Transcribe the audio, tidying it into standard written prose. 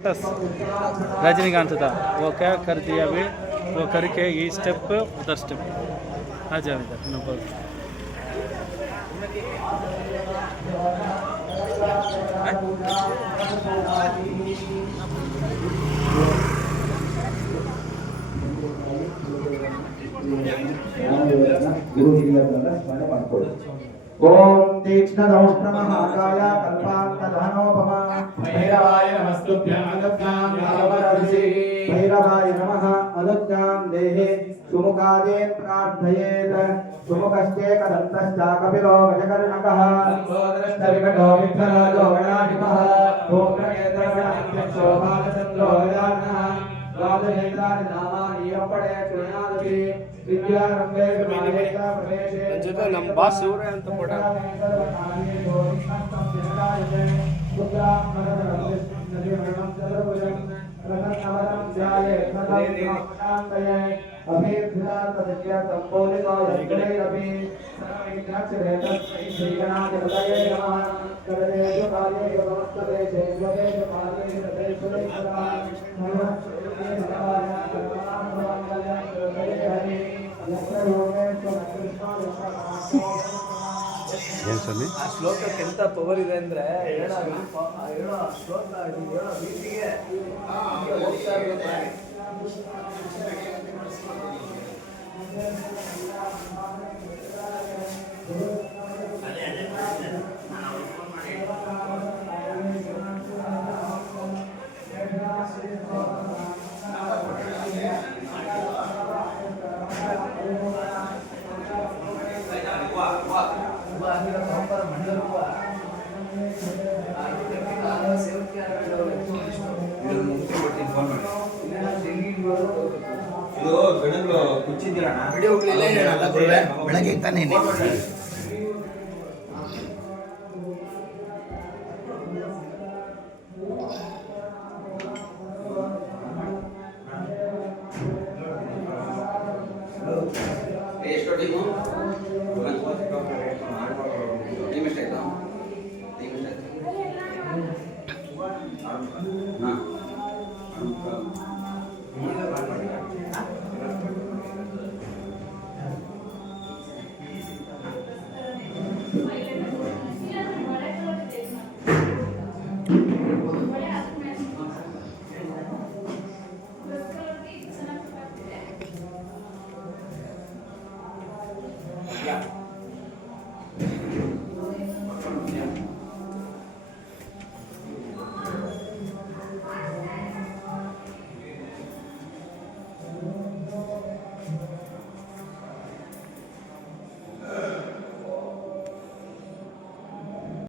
रजनीकांत था, वो क्या कर दिया भी, वो करके ये स्टेप उधर स्टेप आ जाओ इधर नंबर। ओम तीक्ष्णदौष्ट्रमहाकाय कल्पान्तधनोपमा भैरवाय नमस्तुभ्यं अदभ्यां यावरसि भैरवाय नमः अनुज्ञां देहे सुमुखादेन प्रार्थयेत् सुमुखश्चेकदन्तश्चाकपिलो गजकर्णकः लम्बोदरश्चविकटो विघ्नराजो गणाधिपः भूम्रनेत्रगणाध्यक्षो बालचन्द्रो गजाननः द्वादशेन्द्राणि नामानि यं पठे शृणुयादपि विद्यारम्भे विमानेका प्रवेशे जगह लंबा सूर है तो पड़ा ಏನು ಸ್ವಾಮಿ ಆ ಶ್ಲೋಕಕ್ಕೆ ಎಂತ ಪವರ್ ಇದೆ ಅಂದ್ರೆ ಹೇಳೋ ಶ್ಲೋಕ ಹೇಳೋ ರೀತಿಗೆ ಹೋಗ್ತಾ ಇರುತ್ತೆ. ಬೆಳಗ್ಗೆ ತಾನೇ